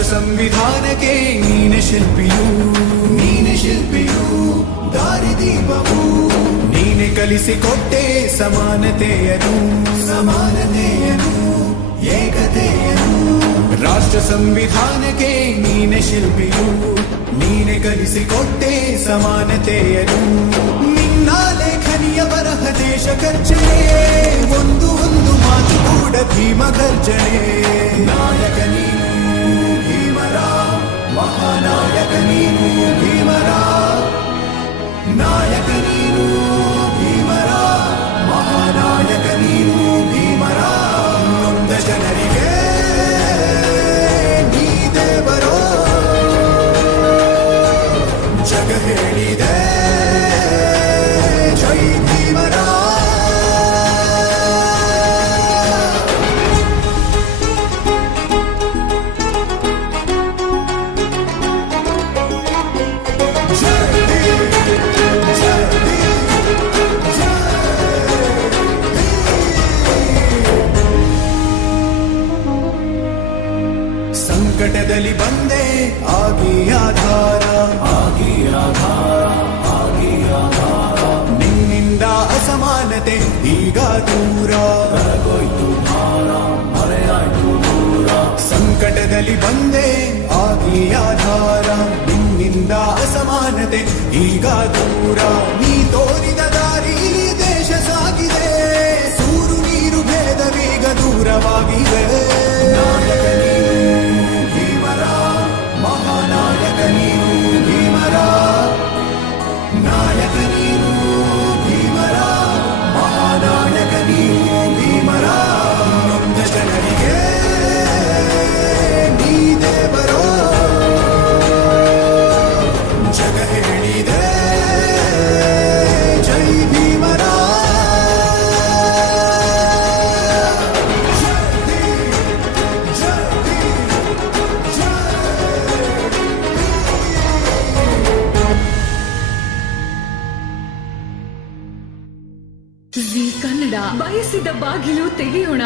ರಾಷ್ಟ್ರ ಸಂವಿಧಾನಕ್ಕೆ ನೀನೆ ಶಿಲ್ಪಿಯು, ನೀನೆ ಶಿಲ್ಪಿಯು, ದಾರಿದೀಪವು ನೀನೆ ಕಲಿಸಿಕೊಟ್ಟೆ ಸಮಾನತೆಯನು, ಸಮಾನತೆಯನು, ಏಕತೆಯನು. ರಾಷ್ಟ್ರ ಸಂವಿಧಾನಕ್ಕೆ ನೀನೆ ಶಿಲ್ಪಿಯು, ನೀನೆ ಕಲಿಸಿಕೊಟ್ಟೆ ಸಮಾನತೆಯನು. ನಿನ್ನ ಲೇಖನಿಯ ಬರಹ ದೇಶ ಖರ್ಚನೆ, ಒಂದು ಒಂದು ಮಾತು ಕೂಡ ಭೀಮ ಗರ್ಜನೆ. ನಾಯಕ ನೀನು ಭೀಮರ, ಮಹಾನಾಯಕ ನೀನು ಭೀಮರ, ನಾಯಕ ನೀನು ಭೀಮರ, ಮಹಾನಾಯಕ ನೀನು ಭೀಮರ. ನೊಂದ ಜನರಿಗೆ ನೀ ದೇವರೋ ಜಗ ಹೇಳಿದೆ ಜೈ ಭೀಮರ. ಸಂಕಟದಲ್ಲಿ ಬಂದೆ ಆಗಿ ಆಧಾರ, ಆಗಿ ಆಧಾರ, ಆಗಿ ಆಧಾರ. ನಿನ್ನಿಂದ ಅಸಮಾನತೆ ಈಗ ದೂರ, ಹೊರಗೋಯ್ತು ಭಾರ, ಮರೆಯಾಯ್ತು ದೂರ. ಸಂಕಟದಲ್ಲಿ ಬಂದೆ ಆಗಿ ಆಧಾರ, ನಿನ್ನಿಂದ ಅಸಮಾನತೆ ಈಗ ದೂರ. ನೀ ತೋರಿದ ದಾರಿ ದೇಶ ಸಾಗಿದೆ, ಸೂರು ನೀರು ಭೇದವೀಗ ದೂರವಾಗಿದೆ. ನಾಯಕ ನೀನು ಭೀಮರ, ಮಹಾನಾಯಕ ನೀನು ಭೀಮರ, ನಾಯಕ ನೀನು ಭೀಮರ, ಮಹಾನಾಯಕ ನೀನು ಭೀಮರ. ನೊಂದ ಜನರಿಗೆ ನೀ ದೇವರೋ ಜಗ ಹೇಳಿದೆ ಜೈ ಭೀಮರ. ಜೀ ಕನ್ನಡ ಬಯಸಿದ ಬಾಗಿಲು ತೆಗೆಯೋಣ.